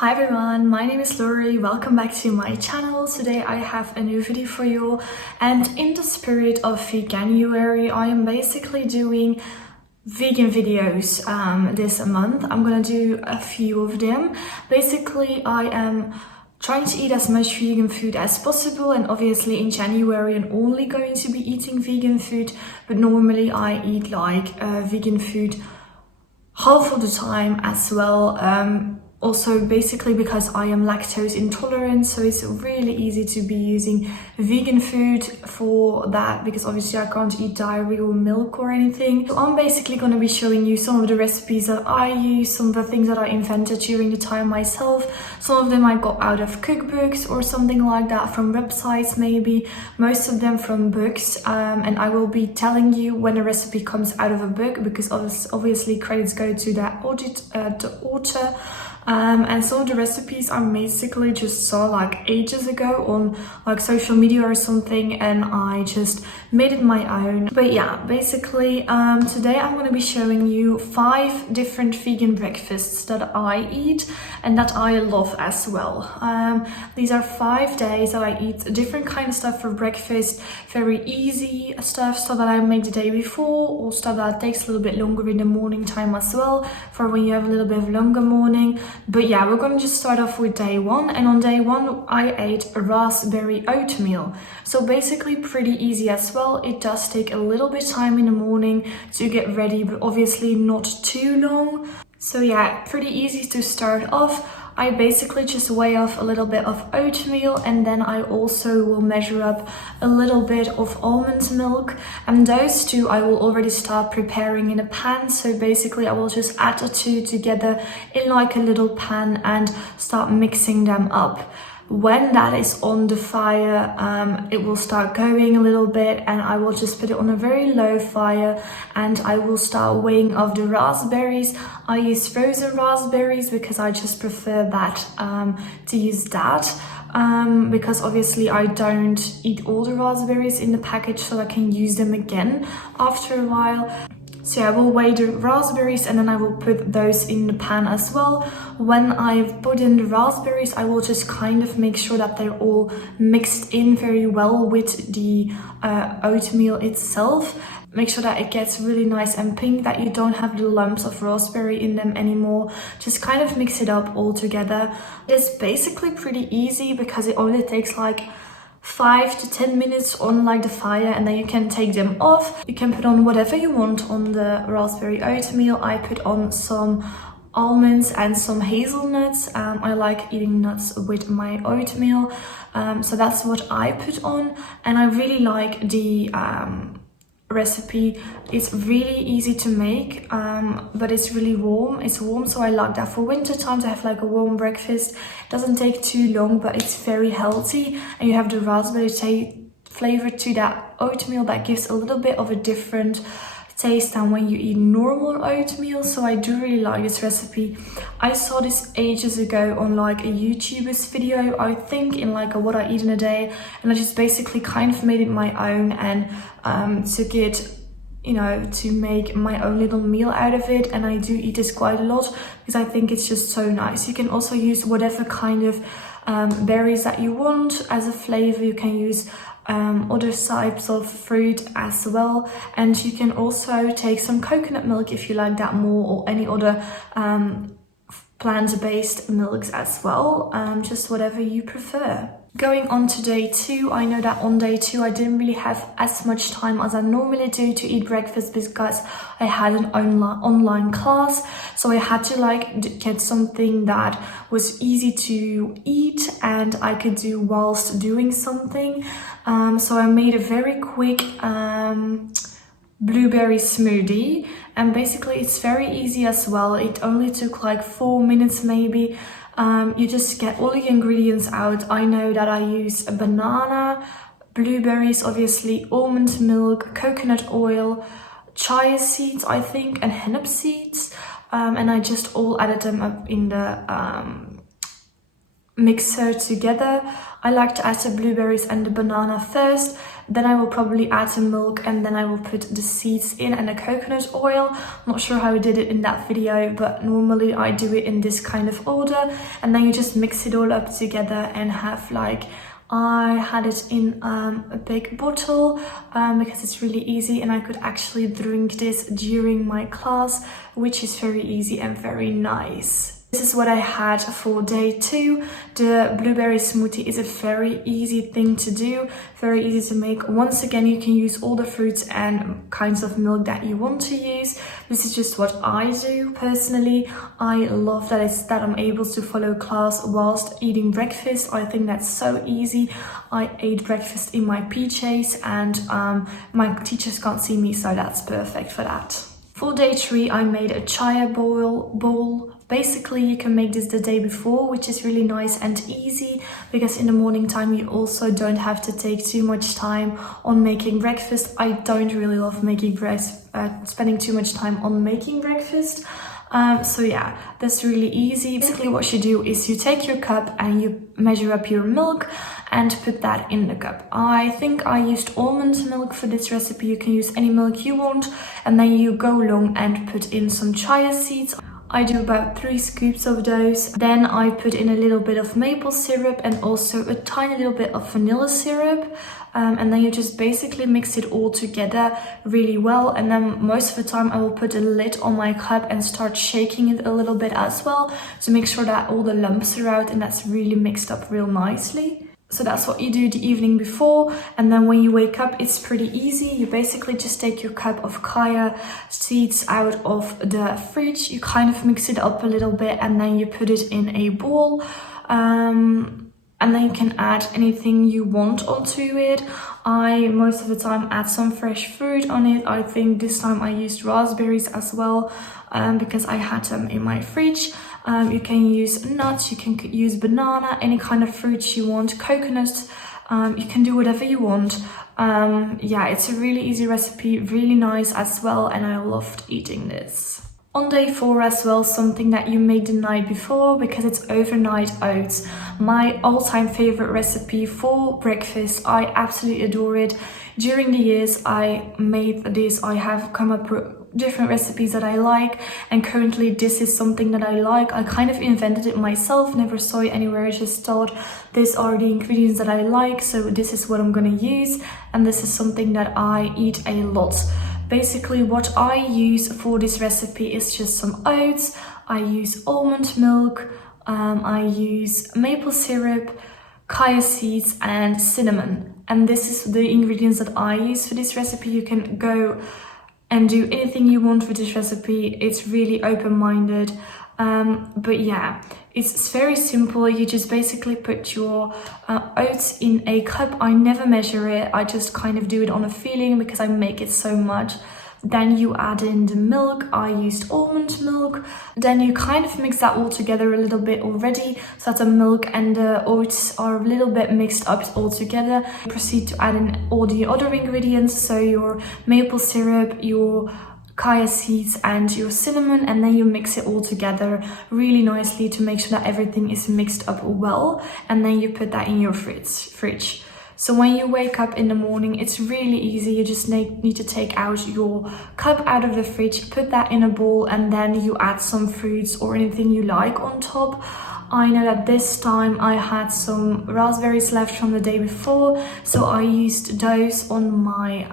Hi everyone, my name is Lori. Welcome back to my channel. Today I have a new video for you, and in the spirit of Veganuary, I am basically doing vegan videos this month. I'm gonna do a few of them. Basically, I am trying to eat as much vegan food as possible, and obviously in January I'm only going to be eating vegan food, but normally I eat like vegan food half of the time as well. Also basically because I am lactose intolerant, so it's really easy to be using vegan food for that, because obviously I can't eat dairy or milk or anything. So I'm basically going to be showing you some of the recipes that I use, some of the things that I invented during the time myself. Some of them I got out of cookbooks or something like that, from websites maybe, most of them from books, and I will be telling you when a recipe comes out of a book, because obviously credits go to the author. And some of the recipes I basically just saw like ages ago on like social media or something, and I just made it my own. But yeah, basically today I'm going to be showing you 5 different vegan breakfasts that I eat and that I love as well. These are 5 days that I eat different kind of stuff for breakfast, very easy stuff that I make the day before, or stuff that takes a little bit longer in the morning time as well, for when you have a little bit of longer morning. But yeah, we're going to just start off with day 1, and on day 1 I ate raspberry oatmeal. So basically pretty easy as well. It does take a little bit time in the morning to get ready, but obviously not too long. So yeah, pretty easy to start off. I basically just weigh off a little bit of oatmeal, and then I also will measure up a little bit of almond milk, and those two I will already start preparing in a pan. So basically I will just add the two together in like a little pan and start mixing them up. When that is on the fire, it will start going a little bit, and I will just put it on a very low fire, and I will start weighing off the raspberries. I use frozen raspberries because I just prefer that, to use that. Because obviously I don't eat all the raspberries in the package, so I can use them again after a while. So I will weigh the raspberries, and then I will put those in the pan as well. When I've put in the raspberries, I will just kind of make sure that they're all mixed in very well with the oatmeal itself. Make sure that it gets really nice and pink, that you don't have the lumps of raspberry in them anymore. Just kind of mix it up all together. It's basically pretty easy because it only takes like 5 to 10 minutes on like the fire, and then you can take them off. You can put on whatever you want on the raspberry oatmeal. I put on some almonds and some hazelnuts. I like eating nuts with my oatmeal, so that's what I put on. And I really like the recipe. It's really easy to make, but it's really warm. It's warm, so I like that for winter time to have like a warm breakfast. It doesn't take too long, but it's very healthy, and you have the raspberry flavor to that oatmeal that gives a little bit of a different taste than when you eat normal oatmeal. So I do really like this recipe. I saw this ages ago on like a YouTuber's video, I think, in like a what I eat in a day, and I just basically kind of made it my own and took it, you know, to make my own little meal out of it. And I do eat this quite a lot because I think it's just so nice. You can also use whatever kind of berries that you want as a flavor. You can use other types of fruit as well, and you can also take some coconut milk if you like that more, or any other plant-based milks as well, just whatever you prefer. Going on to day 2, I know that on day 2 I didn't really have as much time as I normally do to eat breakfast, because I had an online class, so I had to like get something that was easy to eat and I could do whilst doing something. So I made a very quick blueberry smoothie, and basically it's very easy as well. It only took like 4 minutes maybe. You just get all the ingredients out. I know that I use a banana, blueberries, obviously, almond milk, coconut oil, chia seeds, I think, and hennep seeds, and I just all added them up in the mixer together. I like to add the blueberries and the banana first, then I will probably add the milk, and then I will put the seeds in and the coconut oil. I'm not sure how I did it in that video, but normally I do it in this kind of order, and then you just mix it all up together and have like, I had it in a big bottle because it's really easy, and I could actually drink this during my class, which is very easy and very nice. This is what I had for day 2. The blueberry smoothie is a very easy thing to do, very easy to make. Once again, you can use all the fruits and kinds of milk that you want to use. This is just what I do personally. I love that I'm able to follow class whilst eating breakfast. I think that's so easy. I ate breakfast in my PJs, and my teachers can't see me, so that's perfect for that. For day 3, I made a chia bowl. Basically, you can make this the day before, which is really nice and easy, because in the morning time you also don't have to take too much time on making breakfast. I don't really love making spending too much time on making breakfast. So yeah, that's really easy. Basically what you do is you take your cup and you measure up your milk and put that in the cup. I think I used almond milk for this recipe. You can use any milk you want, and then you go along and put in some chia seeds. I do about 3 scoops of those. Then I put in a little bit of maple syrup and also a tiny little bit of vanilla syrup. And then you just basically mix it all together really well. And then most of the time I will put a lid on my cup and start shaking it a little bit as well to make sure that all the lumps are out and that's really mixed up real nicely. So that's what you do the evening before, and then when you wake up, it's pretty easy. You basically just take your cup of chia seeds out of the fridge, you kind of mix it up a little bit, and then you put it in a bowl. And then you can add anything you want onto it. I most of the time add some fresh fruit on it. I think this time I used raspberries as well because I had them in my fridge. You can use nuts, you can use banana, any kind of fruits you want, coconut, you can do whatever you want. Yeah, it's a really easy recipe, really nice as well, and I loved eating this. On day 4 as well, something that you make the night before, because it's overnight oats. My all-time favorite recipe for breakfast. I absolutely adore it. During the years I made this, I have come up with different recipes that I like, and currently this is something that I like. I kind of invented it myself, never saw it anywhere. I just thought these are the ingredients that I like, so this is what I'm gonna use, and this is something that I eat a lot. Basically what I use for this recipe is just some oats. I use almond milk, I use maple syrup, chia seeds and cinnamon, and this is the ingredients that I use for this recipe. You can go and do anything you want with this recipe. It's really open-minded, but yeah, it's very simple. You just basically put your oats in a cup. I never measure it, I just kind of do it on a feeling because I make it so much. Then you add in the milk. I used almond milk. Then you kind of mix that all together a little bit already, so that the milk and the oats are a little bit mixed up all together. Proceed to add in all the other ingredients, so your maple syrup, your chia seeds and your cinnamon, and then you mix it all together really nicely to make sure that everything is mixed up well, and then you put that in your fridge. So when you wake up in the morning, it's really easy. You just need to take out your cup out of the fridge, put that in a bowl, and then you add some fruits or anything you like on top. I know that this time I had some raspberries left from the day before, so I used those on my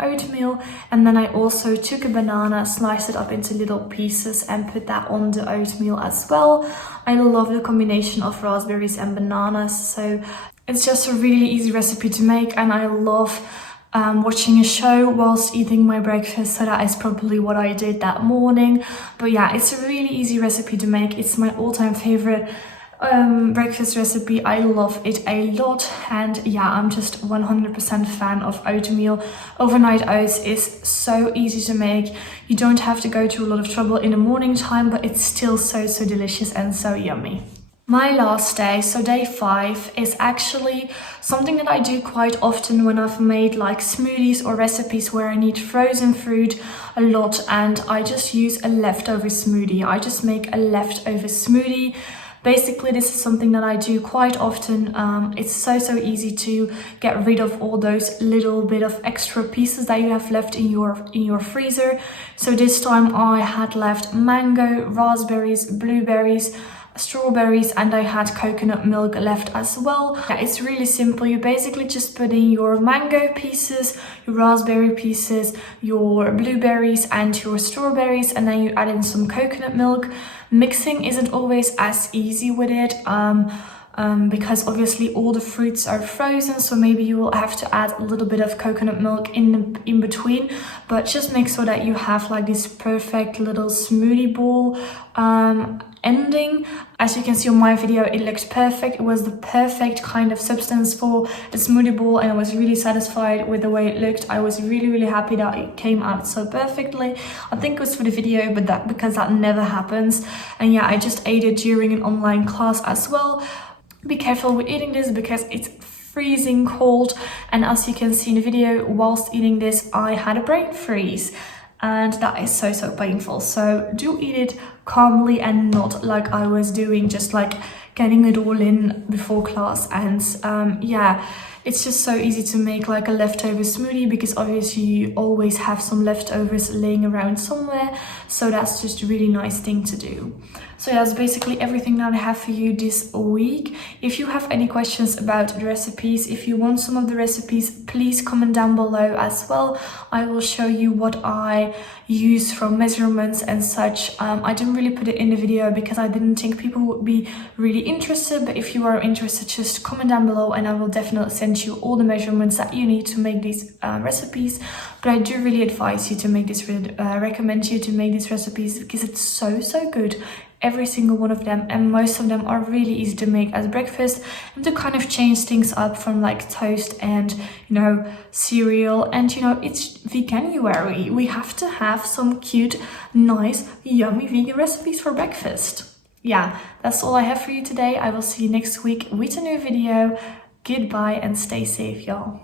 oatmeal, and then I also took a banana, sliced it up into little pieces and put that on the oatmeal as well. I love the combination of raspberries and bananas, so it's just a really easy recipe to make, and I love watching a show whilst eating my breakfast, so that is probably what I did that morning. But yeah, it's a really easy recipe to make. It's my all-time favorite breakfast recipe. I love it a lot, and yeah, I'm just 100% fan of oatmeal. Overnight oats is so easy to make. You don't have to go to a lot of trouble in the morning time, but it's still so delicious and so yummy. My last day, so day 5, is actually something that I do quite often when I've made like smoothies or recipes where I need frozen fruit a lot, and I just use a leftover smoothie. I just make a leftover smoothie. Basically, this is something that I do quite often. It's so easy to get rid of all those little bit of extra pieces that you have left in your freezer. So this time I had left mango, raspberries, blueberries, strawberries, and I had coconut milk left as well. Yeah, it's really simple. You basically just put in your mango pieces, your raspberry pieces, your blueberries and your strawberries, and then you add in some coconut milk. Mixing isn't always as easy with it because obviously all the fruits are frozen, so maybe you will have to add a little bit of coconut milk in between, but just make sure that you have like this perfect little smoothie bowl ending. As you can see on my video, it looks perfect. It was the perfect kind of substance for the smoothie bowl, and I was really satisfied with the way it looked. I was really happy that it came out so perfectly. I think it was for the video, but because that never happens. And yeah, I just ate it during an online class as well. Be careful with eating this because it's freezing cold, and as you can see in the video, whilst eating this I had a brain freeze, and that is so painful. So do eat it calmly and not like I was doing, just like getting it all in before class. And yeah, it's just so easy to make like a leftover smoothie because obviously you always have some leftovers laying around somewhere, so that's just a really nice thing to do. So yeah, that's basically everything that I have for you this week. If you have any questions about the recipes, if you want some of the recipes, please comment down below as well. I will show you what I use from measurements and such. I didn't really put it in the video because I didn't think people would be really interested, but if you are interested, just comment down below and I will definitely send you all the measurements that you need to make these recipes. But I do really advise you to make this, recommend you to make these recipes because it's so good, every single one of them, and most of them are really easy to make as breakfast and to kind of change things up from like toast and cereal. And it's Veganuary, we have to have some cute, nice, yummy vegan recipes for breakfast. Yeah, that's all I have for you today. I will see you next week with a new video. Goodbye and stay safe, y'all.